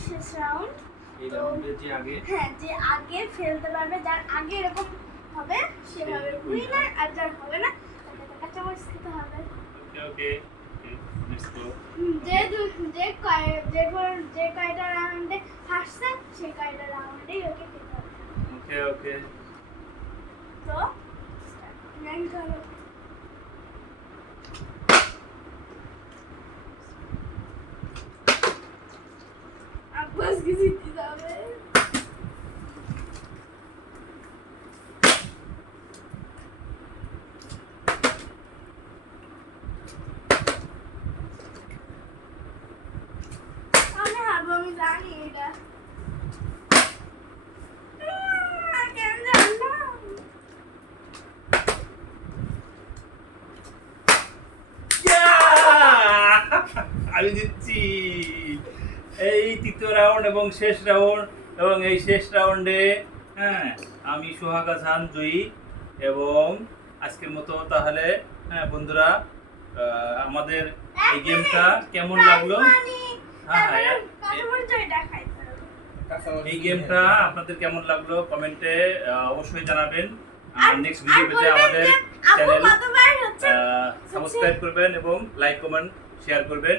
শেষ রাউন্ড এই রাউন্ডে যে আগে হ্যাঁ যে আগে ফেলতে পারবে যার আগে এরকম হবে সে সে হবে উইনার। আর যার হবে না তাকে তো কাঁচা খেতে হবে। ওকে ওকে লেটস গো হুম, যে যে যে যে কয়টা রাউন্ডে হারছে সে কয়টা রাউন্ডেই ওকে খেতে হবে। ওকে ওকে তো করো আব্বাস কি জিতে যাবে আমি হারবো এই তৃতীয় রাউন্ড এবং শেষ রাউন্ড এবং এই শেষ রাউন্ডে হ্যাঁ আমি সোহাগ হাসান জয়ী এবং আজকের মতো তাহলে হ্যাঁ বন্ধুরা আমাদের এই গেমটা কেমন লাগল? হ্যাঁ হ্যাঁ এই গেমটা আপনাদের কেমন লাগল? কমেন্টে অবশ্যই জানাবেন। আর নেক্সট ভিডিও পেতে আমাদের চ্যানেল সাবস্ক্রাইব করবেন এবং লাইক কমেন্ট শেয়ার করবেন।